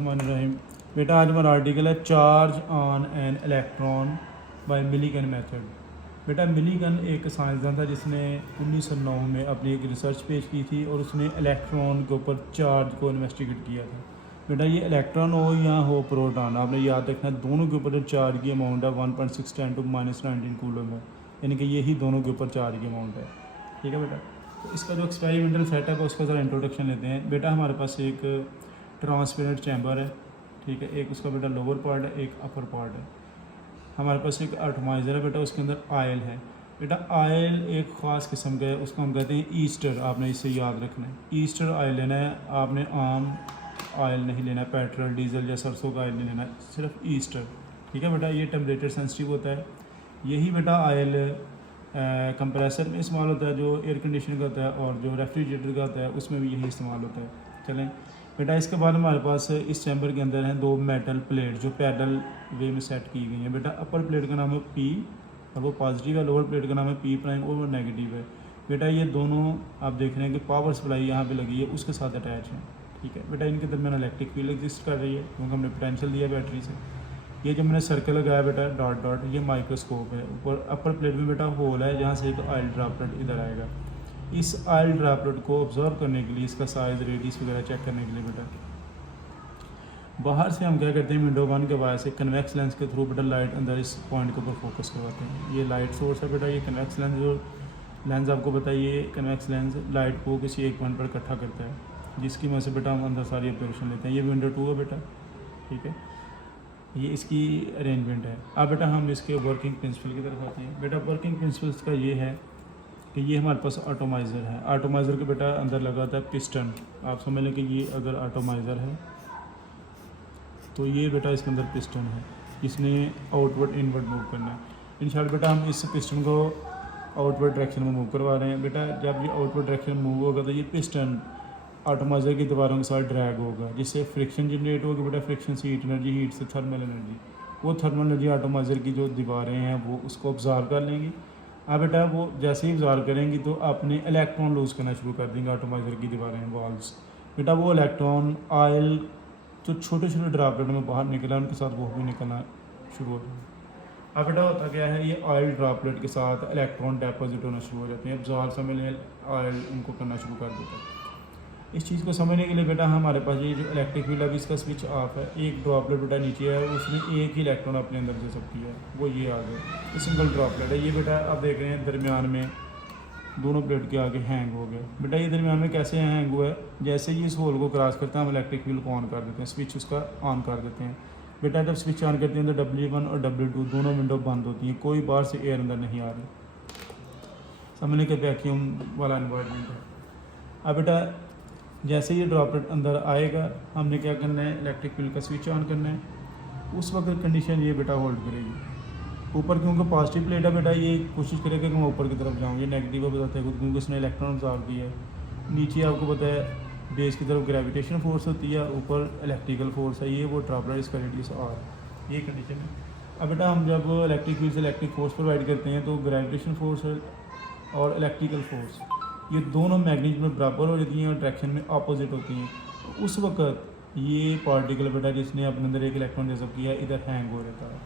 रहीम। बेटा आज हमारा आर्टिकल है charge on an electron by Millikan method. बेटा मिलीगन एक साइंसदान था जिसने 1909 में अपनी एक रिसर्च पेश की थी और उसने इलेक्ट्रॉन के ऊपर चार्ज को इन्वेस्टिगेट किया था। बेटा ये इलेक्ट्रॉन हो या हो प्रोटॉन, आपने याद रखना दोनों के ऊपर जो चार्ज की अमाउंट है 1.6 × 10⁻19 कूलम है, यानी कि यही दोनों के ऊपर चार्ज की अमाउंट है। ठीक है बेटा, तो इसका जो एक्सपेरिमेंटल सेटअप है उसका ज़रा इंट्रोडक्शन लेते हैं। बेटा हमारे पास एक ट्रांसपेरेंट चैम्बर है, ठीक है, एक उसका बेटा लोअर पार्ट है, एक अपर पार्ट है। हमारे पास एक एटमाइज़र है बेटा, उसके अंदर आयल है। बेटा आयल एक ख़ास किस्म का है, उसको हम कहते हैं ईस्टर। आपने इससे याद रखना है, ईस्टर आयल लेना है आपने, आम आयल नहीं लेना है, पेट्रोल डीजल या सरसों का आयल नहीं लेना है, सिर्फ ईस्टर। ठीक है बेटा, ये टेम्परेचर सेंसिटिव होता है। यही बेटा आयल कंप्रेसर में इस्तेमाल होता है, जो एयर कंडीशनर का होता है, और जो रेफ्रिजरेटर का होता है उसमें भी यही इस्तेमाल होता है। चलें बेटा, इसके बाद हमारे पास इस चैम्बर के अंदर हैं दो मेटल प्लेट जो पैरेलल वे में सेट की गई हैं। बेटा अपर प्लेट का नाम है पी और वो पॉजिटिव है, लोअर प्लेट का नाम है पी प्राइम और वो नेगेटिव है। बेटा ये दोनों आप देख रहे हैं कि पावर सप्लाई यहाँ पे लगी है उसके साथ अटैच है। ठीक है बेटा, इनके दरमियान इलेक्ट्रिक फील्ड एग्जिस्ट कर रही है क्योंकि हमने पोटेंशियल दिया बैटरी से। ये जो मैंने सर्कल लगाया बेटा डॉट डॉट, ये माइक्रोस्कोप है। ऊपर अपर प्लेट में बेटा होल है जहाँ से एक ऑयल ड्रॉपलेट इधर आएगा। इस ऑयल ड्रॉपलेट को ऑब्जर्व करने के लिए, इसका साइज रेडियस वगैरह चेक करने के लिए बेटा बाहर से हम क्या करते हैं, विंडो वन के बाहर से कन्वेक्स लेंस के थ्रू बेटा लाइट अंदर इस पॉइंट के ऊपर फोकस करवाते हैं। ये लाइट सोर्स है बेटा, ये कन्वेक्स लेंस जो लेंस आपको बताइए, कन्वेक्स लेंस लाइट को किसी एक पॉइंट पर इकट्ठा करता है जिसकी वजह से बेटा हम अंदर सारी ऑब्जर्वेशन लेते हैं। ये विंडो टू है बेटा, ठीक है, ये इसकी अरेंजमेंट है। अब बेटा हम इसके वर्किंग प्रिंसिपल की तरफ आते हैं। बेटा वर्किंग प्रिंसिपल्स का ये है कि ये हमारे पास ऑटोमाइज़र है। ऑटोमाइज़र के बेटा अंदर लगा था पिस्टन। आप समझ लें कि ये अगर ऑटोमाइज़र है तो ये बेटा इसके अंदर पिस्टन है, इसने आउटवर्ड इनवर्ड मूव करना है। इन शॉर्ट बेटा हम इस पिस्टन को आउटवर्ड डायरेक्शन में मूव करवा रहे हैं। बेटा जब ये आउटवर्ड डायरेक्शन में मूव होगा तो ये पिस्टन ऑटोमाइज़र की दीवारों के साथ ड्रैग होगा, जिससे फ्रिक्शन जनरेट होगी। बेटा फ्रिक्शन से हीट एनर्जी, हीट से थर्मल एनर्जी, वो थर्मल एनर्जी ऑटोमाइज़र की जो दीवारें हैं वो उसको ऑब्जर्व कर लेंगी। अब बेटा वो जैसे ही ऑब्जर्व करेंगी तो अपने इलेक्ट्रॉन लूज़ करना शुरू कर देंगे ऑटोमाइज़र की दीवारें, वॉल्स। बेटा वो इलेक्ट्रॉन ऑयल जो छोटे छोटे ड्रॉपलेट में बाहर निकला उनके साथ वो भी निकलना शुरू हो जाए। अब बेटा होता क्या है, ये ऑयल ड्रॉपलेट के साथ इलेक्ट्रॉन डिपॉजिट होना शुरू हो जाते हैं, एब्जॉर्ब समझ ऑयल उनको करना शुरू कर देता है। इस चीज़ को समझने के लिए बेटा हमारे पास ये जो इलेक्ट्रिक फील्ड है इसका स्विच ऑफ है। एक ड्रॉपलेट बेटा नीचे है, उसने एक ही इलेक्ट्रॉन अपने अंदर से सब किया है, वो ये आ गया, ये सिंगल ड्रॉपलेट है। ये बेटा आप देख रहे हैं दरमियान में दोनों प्लेट के आगे हैंग हो गया। बेटा ये दरमियान में कैसे हैंग हुआ है, जैसे ही इस होल को क्रॉस करता है हम इलेक्ट्रिक फील्ड को ऑन कर देते हैं, स्विच उसका ऑन कर देते हैं। बेटा जब स्विच ऑन करते हैं तो W1 और W2 दोनों विंडो बंद होती हैं, कोई बाहर से एयर अंदर नहीं आ रही, समझने के वैक्यूम वाला एनवायरनमेंट है। अब बेटा जैसे ये ड्रॉपलेट अंदर आएगा हमने क्या करना है, इलेक्ट्रिक फील्ड का स्विच ऑन करना है। उस वक्त कंडीशन ये बेटा होल्ड करेगी। ऊपर क्योंकि पॉजिटिव प्लेट है बेटा, ये कोशिश करेगा कि मैं ऊपर की तरफ जाऊँ, ये नेगेटिव है बताते हैं क्योंकि उसने इलेक्ट्रॉन ऑब्जर्व किया है। नीचे आपको पता है बेस की तरफ ग्रेविटेशन फोर्स होती है, ऊपर इलेक्ट्रिकल फोर्स है, ये वो ड्रॉपलेट इसका रेडियस R, ये कंडीशन है। अब बेटा हम जब इलेक्ट्रिक फील्ड से इलेक्ट्रिक फोर्स प्रोवाइड करते हैं तो ग्रेविटेशन फोर्स और इलेक्ट्रिकल फोर्स ये दोनों मैग्नीट्यूड में बराबर हो जाती हैं और डायरेक्शन में अपोजिट होती हैं। तो उस वक्त ये पार्टिकल बेटा जिसने अपने अंदर एक इलेक्ट्रॉन जैसा किया इधर हैंग हो रहता है।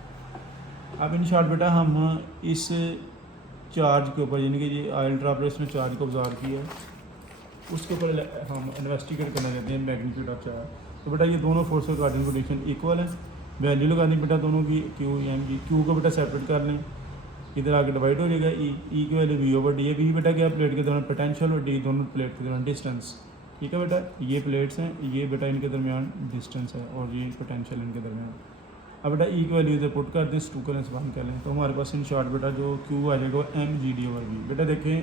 अब इन शॉर्ट बेटा हम इस चार्ज के ऊपर, यानी कि ये ऑयल ड्रॉपलेट्स ने चार्ज को ऑब्जर्व किया है, उसके ऊपर हम इन्वेस्टिगेट करना चाहते हैं मैग्नीट्यूड ऑफ चार्ज। तो बेटा ये दोनों फोर्स के अकॉर्डिंग पोटेंशियल इक्वल है, वैल्यू लगानी बेटा दोनों की Q एम जी। Q को बेटा सेपरेट कर लें, इधर आगे डिवाइड हो जाएगा, ई की वैल्यू V/D है। V बेटा क्या, प्लेट के दौरान पोटेंशियल और D दोनों प्लेट के दौरान डिस्टेंस। ठीक है बेटा, ये प्लेट्स हैं, ये बेटा इनके दरमियान डिस्टेंस है और ये पोटेंशियल इनके दरमियान। अब बेटा ई की वैल्यू इधर पुट कर दें, टू करेंस वन कर लें, तो हमारे पास इन शॉर्ट बेटा जो Q आ जाएगा mgd/v। बेटा देखें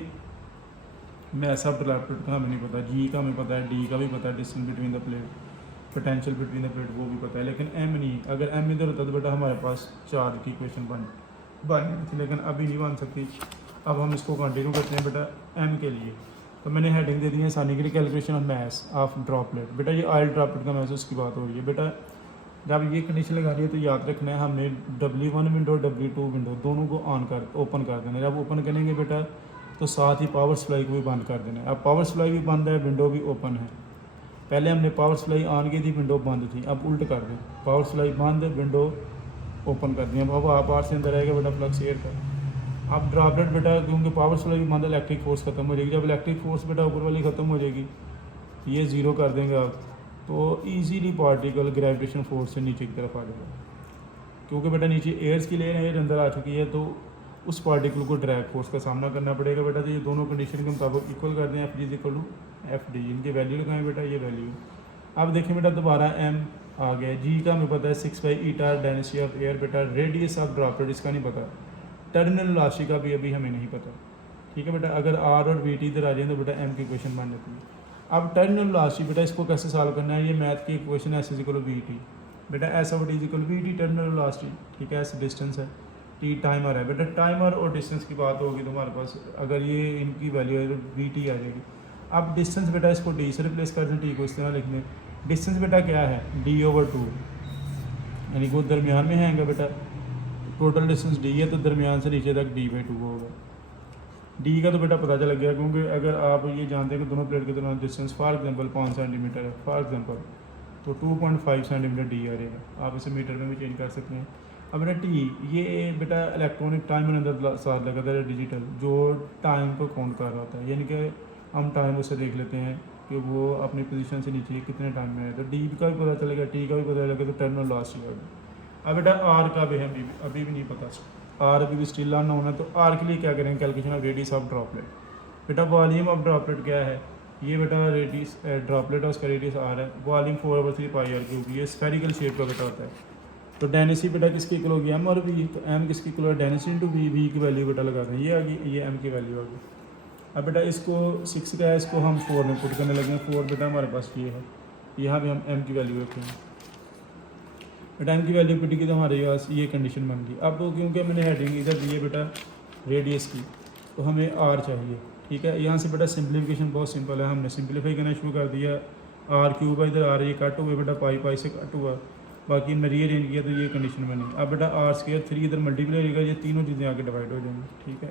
मैं ऐसा ड्रॉपलेट का हमें नहीं पता, G का हमें पता है, D का भी पता है, distance between the plate, potential between the plate वो भी पता है, लेकिन M नहीं। अगर M इधर होता तो बेटा हमारे पास चार्ज की इक्वेशन बन थी, लेकिन अभी नहीं बन सकती। अब हम इसको कंटिन्यू करते हैं बेटा M के लिए। तो मैंने हेडिंग दे दी है आसानी के लिए, calculation of mass of droplet. बेटा ये ऑयल ड्रॉपलेट का मास उसकी बात हो रही है। बेटा जब ये कंडीशन लगा रही है तो याद रखना है हमने W1 विंडो W2 विंडो दोनों को ओपन कर देना है। जब ओपन करेंगे बेटा तो साथ ही पावर सप्लाई को भी बंद कर देना है। अब पावर सप्लाई भी बंद है, विंडो भी ओपन है, पहले हमने पावर सप्लाई ऑन की थी, विंडो बंद थी, अब उल्ट कर दें, पावर सप्लाई बंद, विंडो ओपन कर दी। अब हवा बाहर से अंदर आएगा बेटा फ्लक्स एयर का। अब ड्रॉपलेट बेटा क्योंकि पावर सप्लाई भी बंद, इलेक्ट्रिक फोर्स खत्म हो जाएगी। जब इलेक्ट्रिक फोर्स बेटा ऊपर वाली ख़त्म हो जाएगी, ये ज़ीरो कर देंगे आप, तो ईजीली पार्टिकल ग्रेविटेशन फोर्स से नीचे की तरफ आ जाएगा। क्योंकि बेटा नीचे एयर्स की लेयर एयर अंदर आ चुकी है, तो उस पार्टिकल को ड्रैग फोर्स का सामना करना पड़ेगा बेटा। तो ये दोनों कंडीशन के मुताबिक इक्वल कर दें, F G equal to F D, इनकी वैल्यू लगाएं बेटा, ये वैल्यू। अब देखें बेटा दोबारा एम आ गया, जी का हमें पता है 6/ईटा डेंसिटी ऑफ एयर बेटा, रेडियस ऑफ ड्रॉपलेट इसका नहीं पता, टर्मिनल वेलोसिटी का भी अभी हमें नहीं पता, ठीक है बेटा। अगर आर और वी टी इधर आ जाए तो बेटा एम की इक्वेशन बन जाती है। अब टर्मिनल वेलोसिटी बेटा इसको कैसे सॉल्व करना है, ये मैथ की equation S is equal to V T बेटा, S of T is equal V T terminal velocity, ठीक है। एस डिस्टेंस है, टी टाइमर है बेटा, टाइमर और डिस्टेंस की बात होगी तुम्हारे पास, अगर ये इनकी वैल्यू है तो वी टी आ जाएगी। अब डिस्टेंस बेटा इसको डी से रिप्लेस कर दें, टी को इस तरह लिख लें। डिस्टेंस बेटा क्या है, डी ओवर टू, यानी कि वो दरमियान में है बेटा, टोटल डिस्टेंस डी है तो दरमियान से नीचे तक डी बाई टू होगा। डी का तो बेटा पता चल गया, क्योंकि अगर आप ये जानते हैं कि दोनों प्लेट के दौरान डिस्टेंस फॉर एग्जांपल 5 सेंटीमीटर है फॉर एग्जांपल, तो 2.5 सेंटीमीटर डी आ जाएगा। आप इसे मीटर में भी चेंज कर सकते हैं। अब बेटा टी, ये बेटा इलेक्ट्रॉनिक टाइम अंदर साथ लगा था डिजिटल, जो टाइम को काउंट कर रहा होता है, यानी कि हम टाइम उसे देख लेते हैं कि वो अपनी पोजीशन से नीचे कितने टाइम में है, तो डी का भी पता चलेगा, टी का भी पता चलेगा, तो टर्मिनल लास्ट होगा। अब बेटा आर का भी हमें अभी भी नहीं पता, आर अभी भी स्टिल ऑन होना है, तो आर के लिए क्या करेंगे, calculation of radius of droplet. बेटा वॉल्यूम ऑफ ड्रॉपलेट क्या है, ये बेटा रेडियस ड्रॉपलेट और उसका रेडियस आर है, वॉल्यूम 4/3πr3, ये स्फेरिकल शेप का बेटा होता है। तो डेंसिटी बेटा किसकी इक्वल होगी, एम और वी, तो एम किसकी इक्वल है, डेंसिटी इंटू वी, वी की वैल्यू बेटा लगा दें, ये आ गई, ये एम की वैल्यू आ गई। अब बेटा इसको 6 का है, इसको हम 4 में पुट करने लगे, 4 बेटा हमारे पास ये है, यहाँ पे हम एम की वैल्यू रखेंगे बेटा, एम की वैल्यू पुट की तो हमारे पास ये कंडीशन बन गई। अब तो क्योंकि मैंने हेडिंग इधर दी है बेटा रेडियस की, तो हमें आर चाहिए, ठीक है। यहाँ से बेटा सिंप्लीफिकेशन बहुत सिंपल है, हमने सिंप्लीफाई करना शुरू कर दिया। आर क्यूब है, इधर आर ये कट हुए बेटा, पाई से कट हुआ, बाकी हमने रीअरेंज किया तो ये कंडीशन बनी। अब बेटा आर स्क्वायर 3 इधर मल्टीप्लाई होगा, ये तीनों चीज़ें आके डिवाइड हो जाएंगी, ठीक है।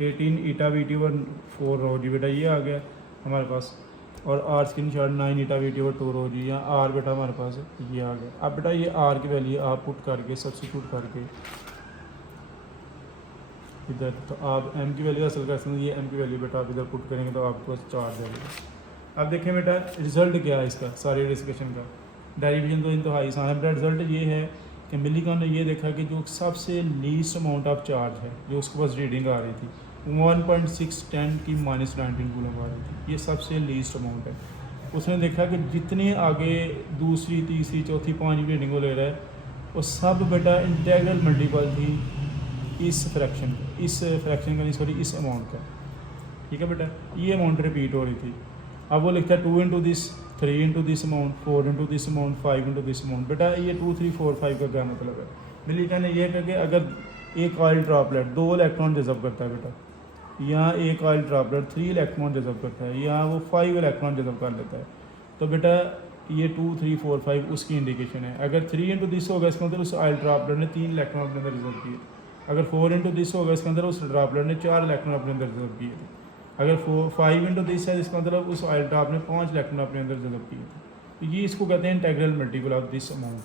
18 eta V T over 4 rho g बेटा, ये आ गया हमारे पास, और R screen shot 9 eta V T over 2 rho g, यहाँ आर बेटा हमारे पास ये आ गया। अब बेटा ये आर की वैल्यू आप पुट करके सब्स्टिट्यूट करके इधर, तो आप एम की वैल्यू हासिल कर सकते हैं। ये एम की वैल्यू बेटा आप इधर पुट करेंगे तो आपको चार्ज आएगा। अब देखें बेटा रिजल्ट क्या है इसका, सारी डिस्कशन का डेरिवेशन तो इंतहाई आसान है बेटा। रिजल्ट ये है कि मिलीकॉन ने ये देखा कि जो सबसे लीस्ट अमाउंट ऑफ चार्ज है, जो उसके पास रीडिंग आ रही थी 1.610 की -19 कूलम आ रही थी, ये सबसे लीस्ट अमाउंट है। उसने देखा कि जितने आगे दूसरी तीसरी चौथी पाँचवीं रीडिंग वो ले रहा है, वो सब बेटा इंटेग्रल मल्टीपल थी इस फ्रैक्शन का नहीं सॉरी इस अमाउंट का, ठीक है बेटा। ये अमाउंट रिपीट हो रही थी। अब वो लिखता है 2 into this, 3 into this amount, 4 into this amount, 5 into this amount. बेटा ये 2 3 4 5 का क्या मतलब है, मिलीकॉन ने यह कहा कि अगर एक ऑयल ड्रॉपलेट 2 इलेक्ट्रॉन जज़ब करता है बेटा, यहाँ एक ऑयल ड्रॉपलेट 3 इलेक्ट्रॉन जज़ब करता है, यहाँ वो 5 इलेक्ट्रॉन जज़ब कर लेता है, तो बेटा ये 2 3 4 5 उसकी इंडिकेशन है। अगर 3 इंटू दिस होगा इसका मतलब उस ऑयल ड्रॉपलेट ने 3 इलेक्ट्रॉन अपने अंदर रिजर्व किए। अगर 4 इंटू दिस होगा इसका अंदर उस ड्रॉपलेट ने 4 इलेक्ट्रॉन अपने अंदर रिजर्व किए थे। अगर 5 इंटू दिस है इसका मतलब उस ऑयल ड्रॉप ने 5 इलेक्ट्रॉन अपने अंदर रिजर्व किए थे। तो ये इसको कहते हैं integral multiple of this amount,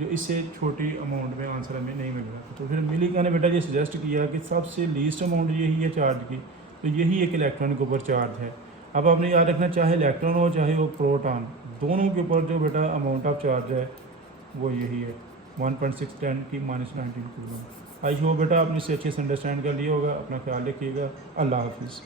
जो इससे छोटी अमाउंट में आंसर हमें नहीं मिल रहा। तो फिर मिलीकॉन ने बेटा ये सजेस्ट किया कि सबसे लीस्ट अमाउंट यही है चार्ज की, तो यही एक इलेक्ट्रॉन के ऊपर चार्ज है। अब आपने याद रखना, चाहे इलेक्ट्रॉन हो चाहे वो प्रोटॉन, दोनों के ऊपर जो बेटा अमाउंट ऑफ चार्ज है वो यही है 1.610 की -19 कूलम। आई होप बेटा आपने इसे अच्छे से अंडरस्टैंड कर लिया होगा। अपना ख्याल रखिएगा। अल्लाह हाफिज़।